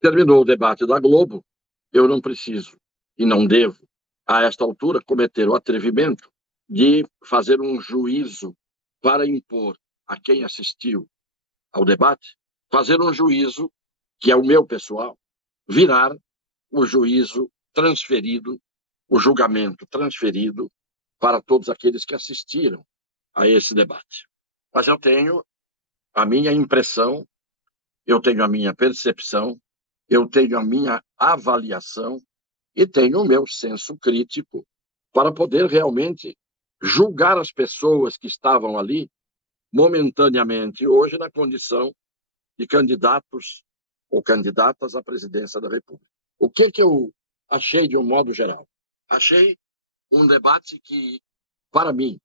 Terminou o debate da Globo, eu não preciso e não devo, a esta altura, cometer o atrevimento de fazer um juízo para impor a quem assistiu ao debate, fazer um juízo, que é o meu pessoal, virar o juízo transferido, o julgamento transferido para todos aqueles que assistiram a esse debate. Mas eu tenho a minha impressão, eu tenho a minha percepção, eu tenho a minha avaliação e tenho o meu senso crítico para poder realmente julgar as pessoas que estavam ali momentaneamente hoje na condição de candidatos ou candidatas à presidência da República. O que eu achei de um modo geral? Achei um debate que, para mim,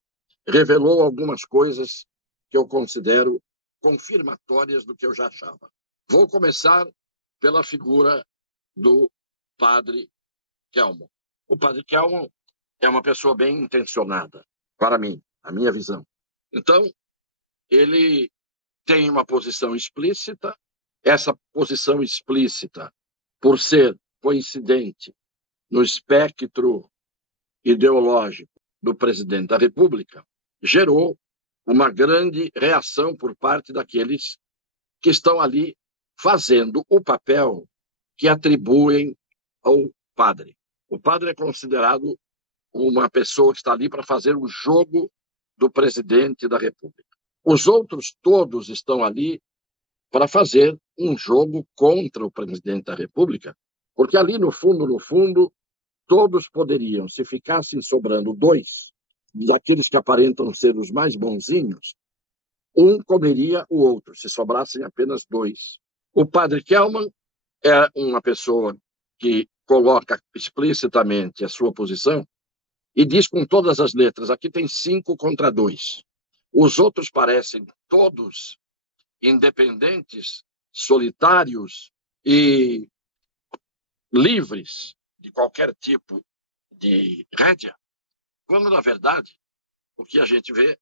revelou algumas coisas que eu considero confirmatórias do que eu já achava. Vou começar pela figura do padre Kelmo. O padre Kelmo é uma pessoa bem intencionada, para mim, a minha visão. Então, ele tem uma posição explícita, essa posição explícita, por ser coincidente no espectro ideológico do presidente da República, gerou uma grande reação por parte daqueles que estão ali fazendo o papel que atribuem ao padre. O padre é considerado uma pessoa que está ali para fazer o jogo do presidente da República. Os outros todos estão ali para fazer um jogo contra o presidente da República, porque ali, no fundo, todos poderiam, se ficassem sobrando dois, daqueles que aparentam ser os mais bonzinhos, um comeria o outro, se sobrassem apenas dois. O padre Kelman é uma pessoa que coloca explicitamente a sua posição e diz com todas as letras: aqui tem 5 contra 2. Os outros parecem todos independentes, solitários e livres de qualquer tipo de rédea, quando, na verdade, o que a gente vê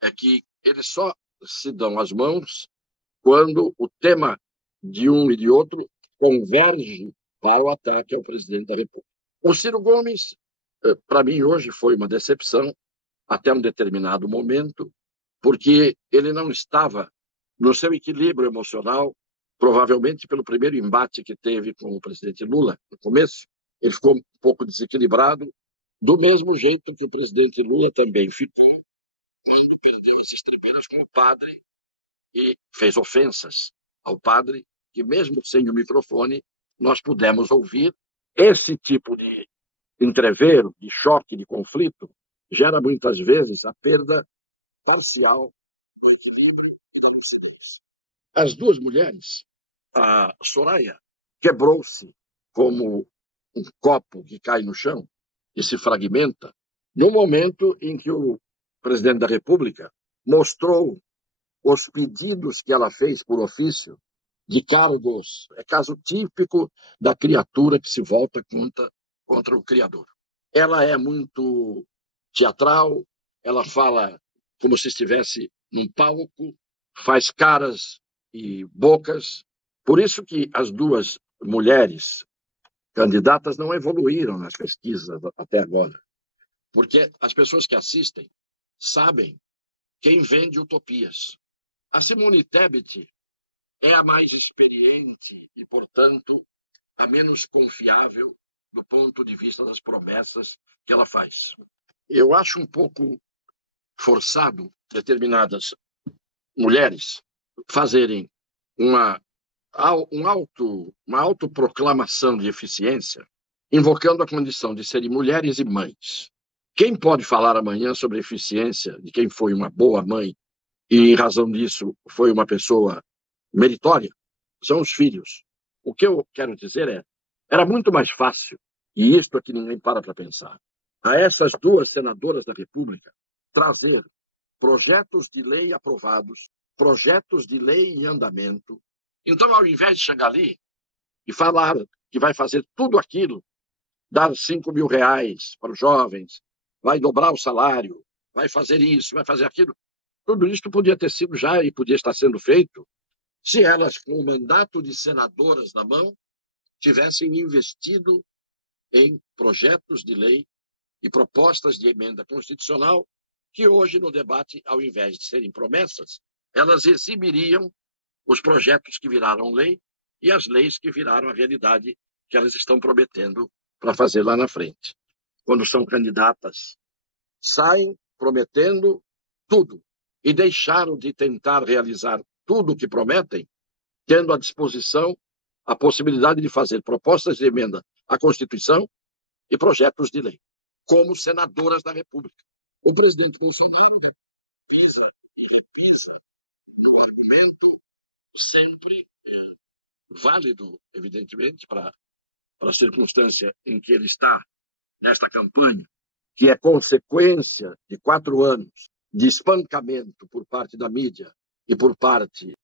é que eles só se dão as mãos quando o tema de um e de outro converge para o ataque ao presidente da República. O Ciro Gomes, para mim, hoje foi uma decepção, até um determinado momento, porque ele não estava no seu equilíbrio emocional, provavelmente pelo primeiro embate que teve com o presidente Lula no começo. Ele ficou um pouco desequilibrado, do mesmo jeito que o presidente Lula também ficou, perdeu as estribanas com o padre e fez ofensas ao padre, que mesmo sem o microfone, nós pudemos ouvir. Esse tipo de entrevero, de choque, de conflito, gera muitas vezes a perda parcial do equilíbrio e da lucidez. As duas mulheres, a Soraya quebrou-se como um copo que cai no chão e se fragmenta no momento em que o presidente da República mostrou os pedidos que ela fez por ofício de cargos. É caso típico da criatura que se volta contra o Criador. Ela é muito teatral, ela fala como se estivesse num palco, faz caras e bocas. Por isso que as duas mulheres candidatas não evoluíram nas pesquisas até agora. Porque as pessoas que assistem sabem quem vende utopias. A Simone Tebet é a mais experiente e, portanto, a menos confiável do ponto de vista das promessas que ela faz. Eu acho um pouco forçado determinadas mulheres fazerem uma autoproclamação de eficiência, invocando a condição de serem mulheres e mães. Quem pode falar amanhã sobre a eficiência de quem foi uma boa mãe e, em razão disso, foi uma pessoa meritória? São os filhos. O que eu quero dizer era muito mais fácil, e isto é que ninguém para pensar, a essas duas senadoras da República trazer projetos de lei aprovados, projetos de lei em andamento. Então, ao invés de chegar ali e falar que vai fazer tudo aquilo, dar 5.000 reais para os jovens, vai dobrar o salário, vai fazer isso, vai fazer aquilo, tudo isso podia ter sido já e podia estar sendo feito se elas, com o mandato de senadoras na mão, tivessem investido em projetos de lei e propostas de emenda constitucional que hoje, no debate, ao invés de serem promessas, elas exibiriam os projetos que viraram lei e as leis que viraram a realidade que elas estão prometendo para fazer lá na frente. Quando são candidatas, saem prometendo tudo e deixaram de tentar realizar tudo o que prometem, tendo à disposição a possibilidade de fazer propostas de emenda à Constituição e projetos de lei, como senadoras da República. O presidente Bolsonaro pisa e repisa no argumento sempre válido, evidentemente, para a circunstância em que ele está nesta campanha, que é consequência de 4 anos de espancamento por parte da mídia e por parte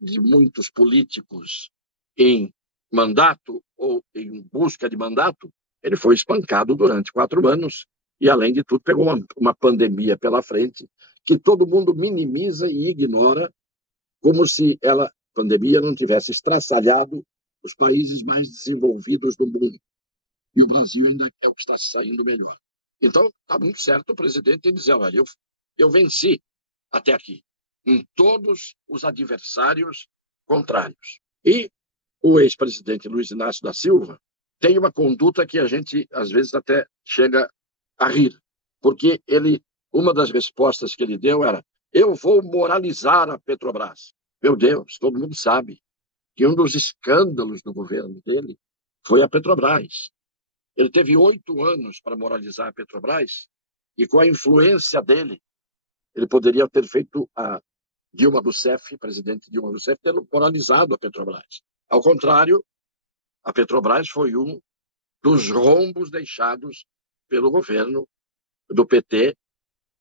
de muitos políticos em mandato ou em busca de mandato. Ele foi espancado durante 4 anos e, além de tudo, pegou uma pandemia pela frente que todo mundo minimiza e ignora, como se a pandemia não tivesse estraçalhado os países mais desenvolvidos do mundo. E o Brasil ainda é o que está saindo melhor. Então, está muito certo o presidente dizer, olha, eu venci até aqui, em todos os adversários contrários. E o ex-presidente Luiz Inácio da Silva tem uma conduta que a gente, às vezes, até chega a rir, porque uma das respostas que ele deu era: eu vou moralizar a Petrobras. Meu Deus, todo mundo sabe que um dos escândalos do governo dele foi a Petrobras. Ele teve 8 anos para moralizar a Petrobras e, com a influência dele, ele poderia ter feito a Dilma Rousseff, presidente Dilma Rousseff, ter moralizado a Petrobras. Ao contrário, a Petrobras foi um dos rombos deixados pelo governo do PT,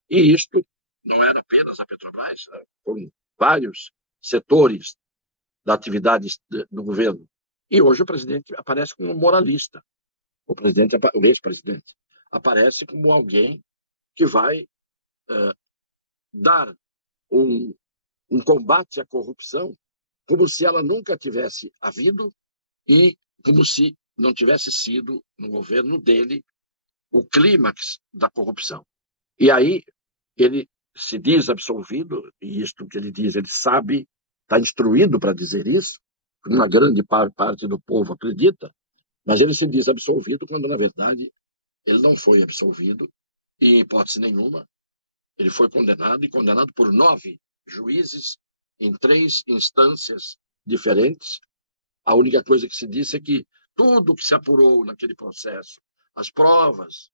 e isto não era apenas a Petrobras, com vários setores da atividade do governo. E hoje o presidente aparece como um moralista. O ex-presidente aparece como alguém que vai dar um combate à corrupção como se ela nunca tivesse havido e como se não tivesse sido, no governo dele, o clímax da corrupção. E aí ele se diz absolvido, e isto que ele diz, ele sabe, está instruído para dizer isso, uma grande parte do povo acredita, mas ele se diz absolvido quando, na verdade, ele não foi absolvido, em hipótese nenhuma. Ele foi condenado, e condenado por 9 juízes em 3 instâncias diferentes. A única coisa que se disse é que tudo que se apurou naquele processo, as provas,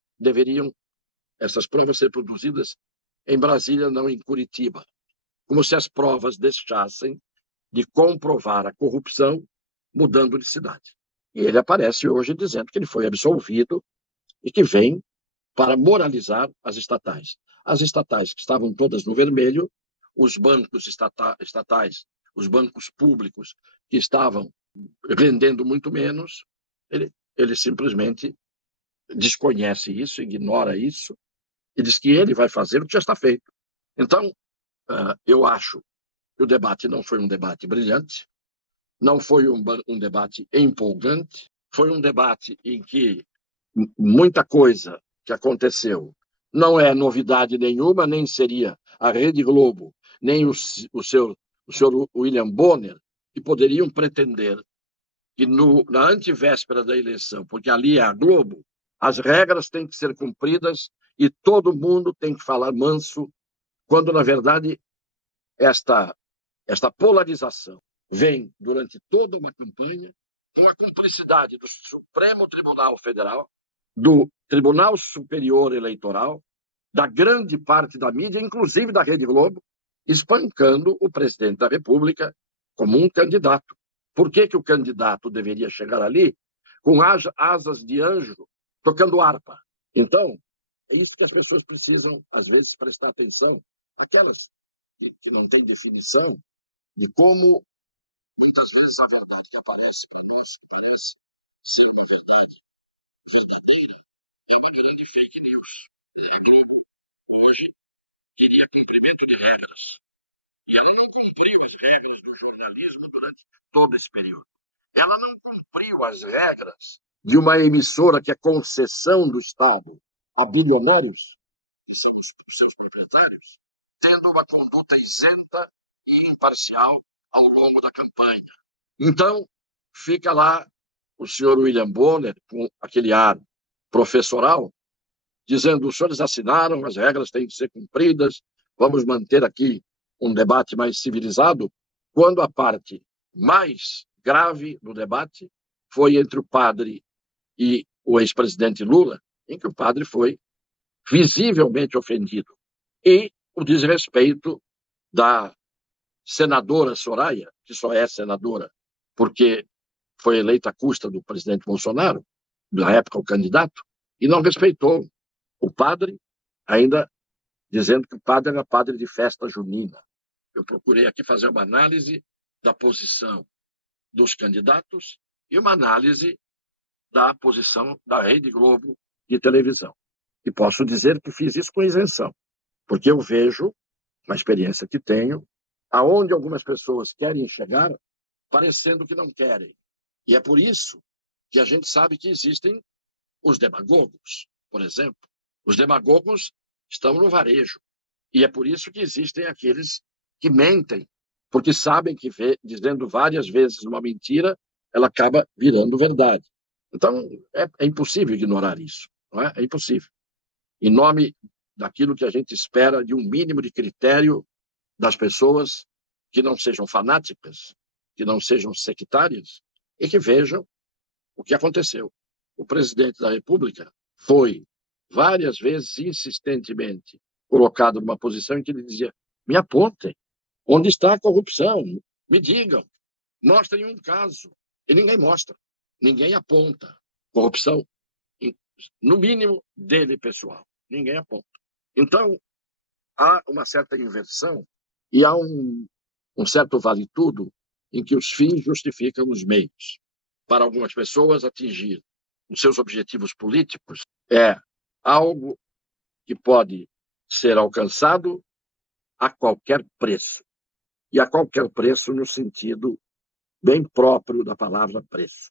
essas provas ser produzidas em Brasília, não em Curitiba. Como se as provas deixassem de comprovar a corrupção mudando de cidade. E ele aparece hoje dizendo que ele foi absolvido e que vem para moralizar as estatais. As estatais que estavam todas no vermelho, os bancos estatais, os bancos públicos que estavam rendendo muito menos, ele simplesmente desconhece isso, ignora isso, e diz que ele vai fazer o que já está feito. Então, eu acho que o debate não foi um debate brilhante, não foi um debate empolgante, foi um debate em que muita coisa que aconteceu não é novidade nenhuma, nem seria a Rede Globo, nem o senhor William Bonner, que poderiam pretender que na antivéspera da eleição, porque ali é a Globo, as regras têm que ser cumpridas e todo mundo tem que falar manso, quando, na verdade, esta polarização vem durante toda uma campanha com a cumplicidade do Supremo Tribunal Federal, do Tribunal Superior Eleitoral, da grande parte da mídia, inclusive da Rede Globo, espancando o presidente da República como um candidato. Por que o candidato deveria chegar ali com asas de anjo tocando harpa? Então, é isso que as pessoas precisam, às vezes, prestar atenção. Aquelas que não têm definição de como, muitas vezes, a verdade que aparece para nós, que parece ser uma verdade verdadeira, é uma grande fake news. A Globo, hoje, queria cumprimento de regras. E ela não cumpriu as regras do jornalismo durante todo esse período. Ela não cumpriu as regras de uma emissora que é concessão do Estado a bilionários, que são os seus proprietários, tendo uma conduta isenta e imparcial ao longo da campanha. Então, fica lá o senhor William Bonner, com aquele ar professoral, dizendo: os senhores assinaram, as regras têm que ser cumpridas, vamos manter aqui um debate mais civilizado, quando a parte mais grave do debate foi entre o padre e o ex-presidente Lula, em que o padre foi visivelmente ofendido. E o desrespeito da senadora Soraya, que só é senadora porque foi eleita à custa do presidente Bolsonaro, na época o candidato, e não respeitou o padre, ainda dizendo que o padre era padre de festa junina. Eu procurei aqui fazer uma análise da posição dos candidatos e uma análise da posição da Rede Globo de televisão. E posso dizer que fiz isso com isenção, porque eu vejo, na experiência que tenho, aonde algumas pessoas querem chegar, parecendo que não querem. E é por isso que a gente sabe que existem os demagogos, por exemplo. Os demagogos estão no varejo. E é por isso que existem aqueles que mentem, porque sabem que, dizendo várias vezes uma mentira, ela acaba virando verdade. Então, é impossível ignorar isso. Não é? É impossível. Em nome daquilo que a gente espera de um mínimo de critério das pessoas que não sejam fanáticas, que não sejam sectárias, e que vejam o que aconteceu. O presidente da República foi, várias vezes, insistentemente, colocado numa posição em que ele dizia: me apontem, onde está a corrupção? Me digam, mostrem um caso. E ninguém mostra, ninguém aponta. Corrupção, no mínimo, dele pessoal. Ninguém aponta. Então, há uma certa inversão e há um certo vale-tudo em que os fins justificam os meios. Para algumas pessoas, atingir os seus objetivos políticos é algo que pode ser alcançado a qualquer preço. E a qualquer preço no sentido bem próprio da palavra preço.